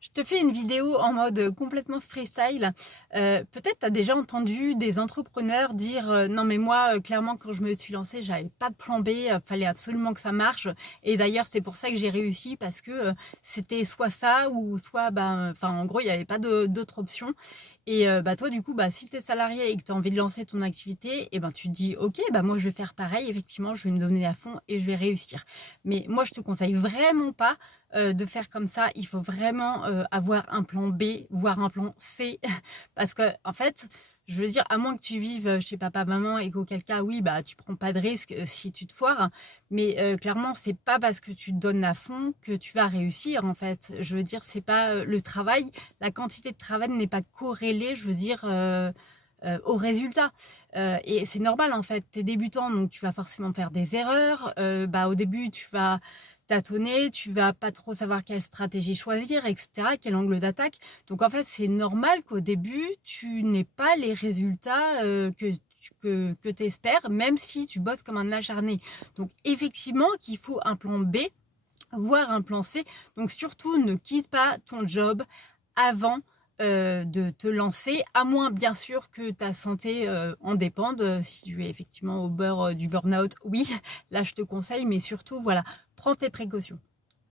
Je te fais une vidéo en mode complètement freestyle. Peut-être tu as déjà entendu des entrepreneurs dire non mais moi clairement quand je me suis lancée j'avais pas de plan B, fallait absolument que ça marche et d'ailleurs c'est pour ça que j'ai réussi parce que c'était soit ça ou soit enfin en gros il n'y avait pas d'autre option et toi du coup si tu es salarié et que tu as envie de lancer ton activité et tu te dis ok moi je vais faire pareil, effectivement je vais me donner à fond et je vais réussir. Mais moi je te conseille vraiment pas de faire comme ça. Il faut vraiment avoir un plan B, voire un plan C, parce que en fait, je veux dire, à moins que tu vives chez papa, maman et qu'auquel cas, oui, tu prends pas de risque si tu te foires. Mais clairement, c'est pas parce que tu te donnes à fond que tu vas réussir. En fait, je veux dire, c'est pas le travail, la quantité de travail n'est pas corrélée, je veux dire. Au résultat. Et c'est normal en fait, tu es débutant donc tu vas forcément faire des erreurs. Au début tu vas tâtonner, tu vas pas trop savoir quelle stratégie choisir, etc., quel angle d'attaque. Donc en fait c'est normal qu'au début tu n'aies pas les résultats que tu espères, même si tu bosses comme un acharné. Donc effectivement qu'il faut un plan B, voire un plan C. Donc surtout ne quitte pas ton job avant de te lancer, à moins bien sûr que ta santé en dépende. Si tu es effectivement au bord du burn-out, oui, là je te conseille, mais surtout voilà, prends tes précautions.